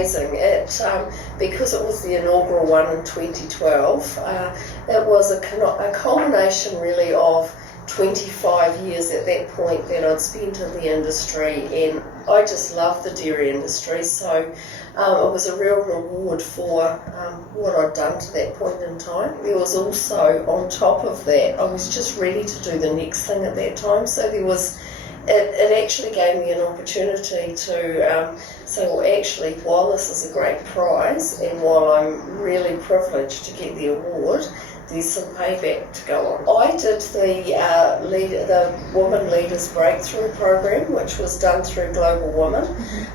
amazing. Because it was the inaugural one in 2012, it was a culmination really of 25 years at that point that I'd spent in the industry, and I just loved the dairy industry, so it was a real reward for what I'd done to that point in time. There was also, on top of that, I was just ready to do the next thing at that time, so there was it actually gave me an opportunity to say, well, actually, while this is a great prize and while I'm really privileged to get the award, there's some payback to go on. I did the Woman Leaders Breakthrough Program, which was done through Global Woman.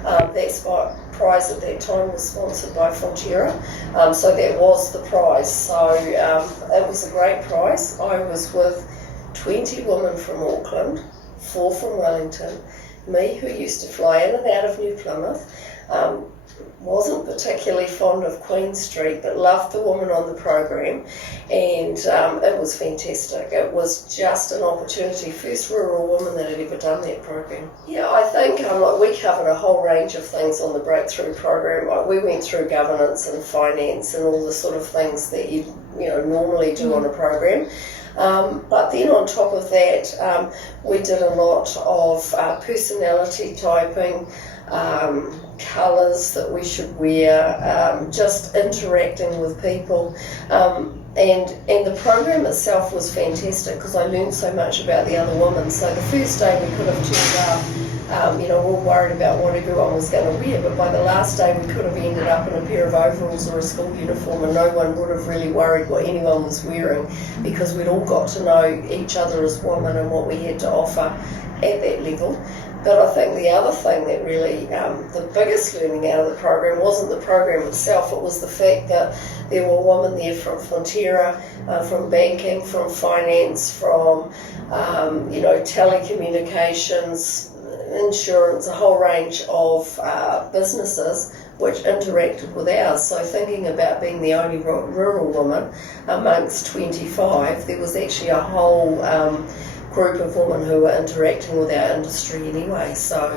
That prize at that time was sponsored by Fonterra, so that was the prize. So it was a great prize. I was with 20 women from Auckland, 4 from Wellington, me who used to fly in and out of New Plymouth, wasn't particularly fond of Queen Street but loved the woman on the program, and it was fantastic. It was just an opportunity, first rural woman that had ever done that program. Yeah, I think we covered a whole range of things on the Breakthrough program. We went through governance and finance and all the sort of things that you normally do on a program. But then on top of that, we did a lot of personality typing, colours that we should wear, just interacting with people. And the program itself was fantastic because I learned so much about the other women. So the first day we could have turned up, all worried about what everyone was going to wear, but by the last day we could have ended up in a pair of overalls or a school uniform and no one would have really worried what anyone was wearing because we'd all got to know each other as women and what we had to offer at that level. But I think the other thing that really, the biggest learning out of the program wasn't the program itself, it was the fact that there were women there from Fonterra, from banking, from finance, from, telecommunications, insurance, a whole range of businesses which interacted with ours. So thinking about being the only rural woman amongst 25, there was actually a whole group of women who were interacting with our industry anyway, so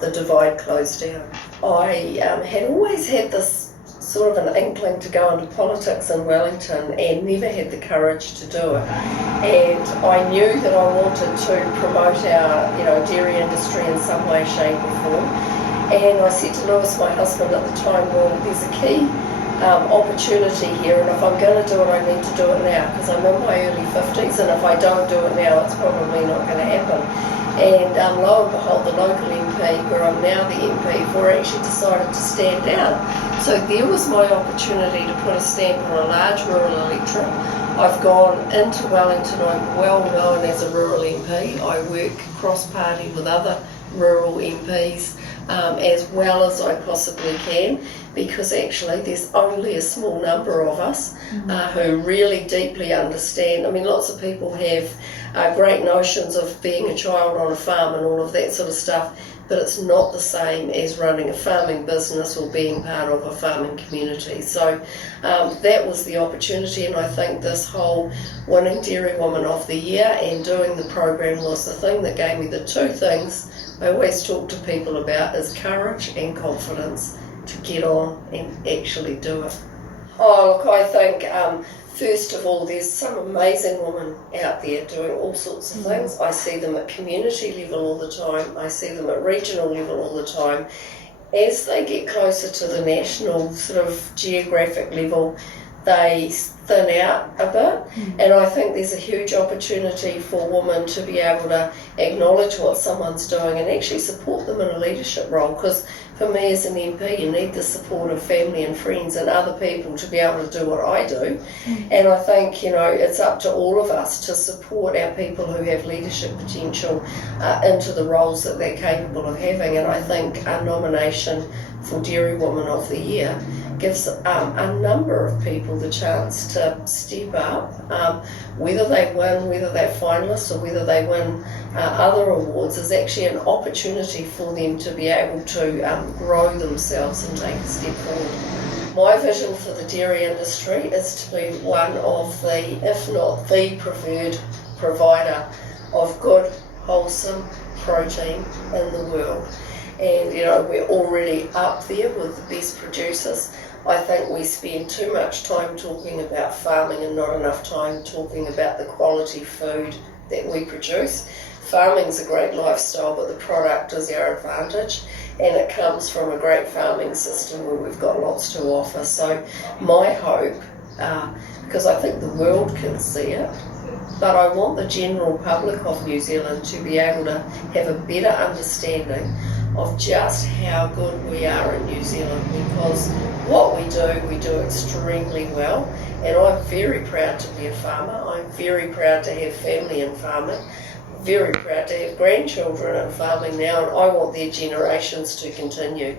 the divide closed down. I had always had this sort of an inkling to go into politics in Wellington and never had the courage to do it. And I knew that I wanted to promote our dairy industry in some way, shape or form. And I said to Lewis, my husband at the time, well, there's a key opportunity here, and if I'm going to do it, I need to do it now because I'm in my early 50s, and if I don't do it now, it's probably not going to happen. And lo and behold, the local MP, where I'm now the MP, were actually decided to stand down. So there was my opportunity to put a stamp on a large rural electorate. I've gone into Wellington, I'm well known as a rural MP. I work cross-party with other rural MPs as well as I possibly can, because actually there's only a small number of us who really deeply understand. I mean, lots of people have great notions of being a child on a farm and all of that sort of stuff, but it's not the same as running a farming business or being part of a farming community. So that was the opportunity, and I think this whole winning Dairy Woman of the Year and doing the program was the thing that gave me the two things I always talk to people about, is courage and confidence to get on and actually do it. Oh, look, I think first of all, there's some amazing women out there doing all sorts of things. I see them at community level all the time. I see them at regional level all the time. As they get closer to the national sort of geographic level, they thin out a bit, and I think there's a huge opportunity for women to be able to acknowledge what someone's doing and actually support them in a leadership role, because for me as an MP, you need the support of family and friends and other people to be able to do what I do. And I think, it's up to all of us to support our people who have leadership potential into the roles that they're capable of having. And I think a nomination for Dairy Woman of the Year gives a number of people the chance to step up, whether they win, whether they're finalists or whether they win other awards, is actually an opportunity for them to be able to grow themselves and take a step forward. My vision for the dairy industry is to be one of the, if not the preferred provider of good, wholesome protein in the world. and we're already up there with the best producers. I think we spend too much time talking about farming and not enough time talking about the quality food that we produce. Farming's a great lifestyle, but the product is our advantage, and it comes from a great farming system where we've got lots to offer. So my hope, because I think the world can see it, but I want the general public of New Zealand to be able to have a better understanding of just how good we are in New Zealand, because what we do extremely well, and I'm very proud to be a farmer. I'm very proud to have family in farming, very proud to have grandchildren in farming now, and I want their generations to continue.